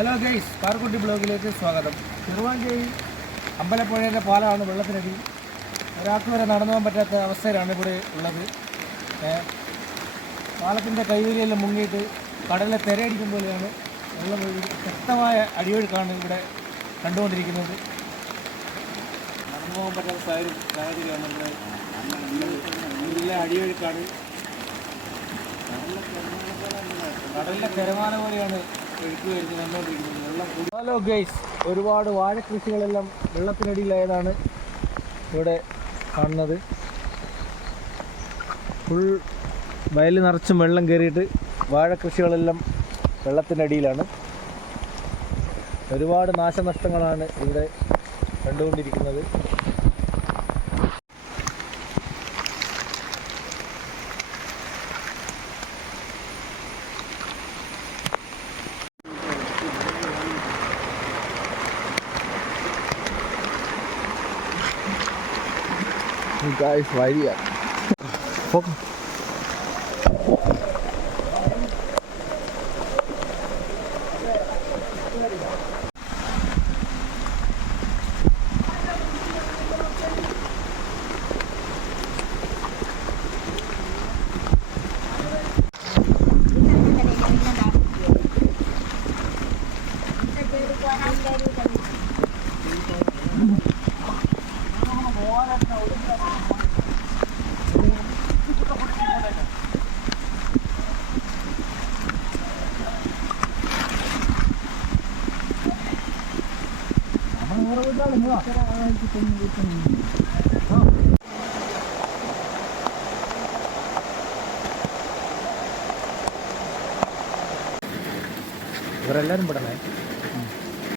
Hello guys, Parukutty ബ്ലോഗിലേക്ക് സ്വാഗതം. ചെറുവാഞ്ചേരി അമ്പലപ്പുഴയിലെ പാലമാണ് വെള്ളത്തിനടി. ഒരാൾക്ക് വരെ നടന്നു പോകാൻ പറ്റാത്ത അവസ്ഥയിലാണ് ഇവിടെ ഉള്ളത്. പാലത്തിൻ്റെ കൈവരിയെല്ലാം മുങ്ങിയിട്ട് കടലിലെ തിരയടിക്കും പോലെയാണ് വെള്ളം. ശക്തമായ അടിയൊഴുക്കാണ് ഇവിടെ കണ്ടുകൊണ്ടിരിക്കുന്നത്. നടന്നു പോകാൻ പറ്റാത്ത സാഹചര്യമാണ് ഇവിടെ. നല്ല അടിയൊഴുക്കാണ്. കടലിലെ തിരമാല പോലെയാണ് ഒഴുക്ക് വരുന്നത് കണ്ടുകൊണ്ടിരിക്കുന്നത്. വെള്ളം കൂടി. ഹലോ ഗൈസ്, ഒരുപാട് വാഴക്കൃഷികളെല്ലാം വെള്ളത്തിനടിയിലായതാണ് ഇവിടെ കാണുന്നത്. ഫുൾ വയൽ നിറച്ചും വെള്ളം കയറിയിട്ട് വാഴക്കൃഷികളെല്ലാം വെള്ളത്തിനടിയിലാണ്. ഒരുപാട് നാശനഷ്ടങ്ങളാണ് ഇവിടെ കണ്ടുകൊണ്ടിരിക്കുന്നത്. Guys, vaya. Poco. ഇവരെല്ലാരും പെടണേ.